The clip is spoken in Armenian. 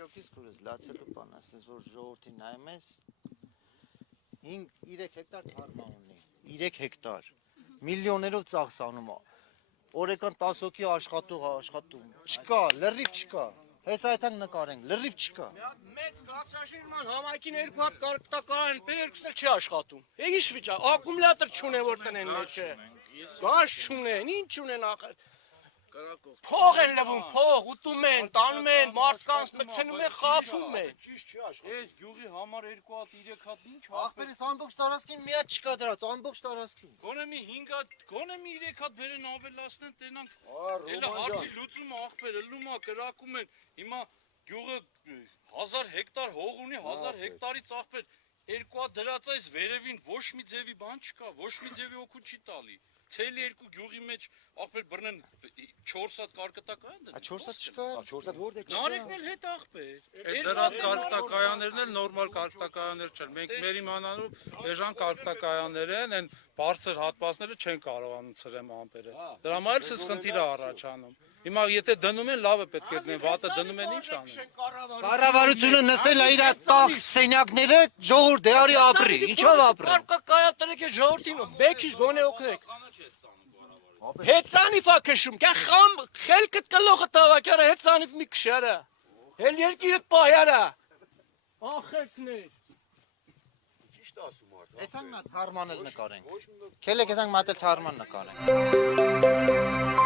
Հաջորդից կուրս լացելու բան, ասես որ ժողովրդին նայում ես 3 հեկտար թարմա ունի, 3 հեկտար, միլիոներով ծախսանում է, օրեկան 10 հոգի աշխատում, չկա, լրիվ չկա, հես այդանք նկարենք, լրիվ չկա։ Մեծ կացաշիրման համայնքին 2 հատ կարգտակարան, երկուսն էլ չի աշխատում, ինչ վիճակ, ակումուլյատոր չունեն որ տնեն մեջ է, գազ չունեն, ինչ ունեն ախր, փող են լվում, փող, ուտում են, տանում են, մարդկանց մցնում են, խաբում են։ Ես գյուղի համար 2 հատ 3 հատ ինչ Ախպերս ամբողջ տարածքին մի հատ չկա դրած, ամբողջ տարածքին։ Գոնե մի 5 հատ, գոնե մի 3 հատ բերեն ավելացնեն, տենանք։ Էլը հարցի լուծումը ախպերը լումա կրակում են։ Հիմա գյուղը 1000 հեկտար հող ունի, 1000 հեկտարից ախպեր 2 հատ դրած այս վերևին ոչ մի ձևի բան չկա, ոչ մի ձևի օգուտ չի տալի։ Ցելի 2 գյուղի մեջ ախպեր բռնեն 4 հատ կարկտակայան դեն։ 4 հատ չկա, 4 հատ որտե չկա։ Նարեկն էլ հետ ախպեր։ Այդ դրած կարկտակայաններն էլ նորմալ կարկտակայաններ չեն։ Մենք մեր իմանալով էժան կարկտակայաններ են, այն բարձր հատվածները չեն կարողանում ցրեմ ամպերը։ Դրա համար էլ ցես խնդիր է առաջանում։ Հիմա եթե դնում են լավ է պետք է դնեն, վատը դնում են ինչ անեն։ Կառավարությունը նստել է իր տախ սենյակները, ժողովուրդ դեարի ապրի, ինչով ապրի։ Կարկակայա տրեք է ժողովրդին, բեքիչ գոնե օգնեք։ Հեծանիվ է քշում, կա խամ, խելքդ կլողը տավակյարը, հեծանիվ մի քշարա, հել երկիրդ պահյարա, ախեսներ։ Էթանք նա թարմանել նկարենք, կելեք էթանք մատել թարման նկարենք։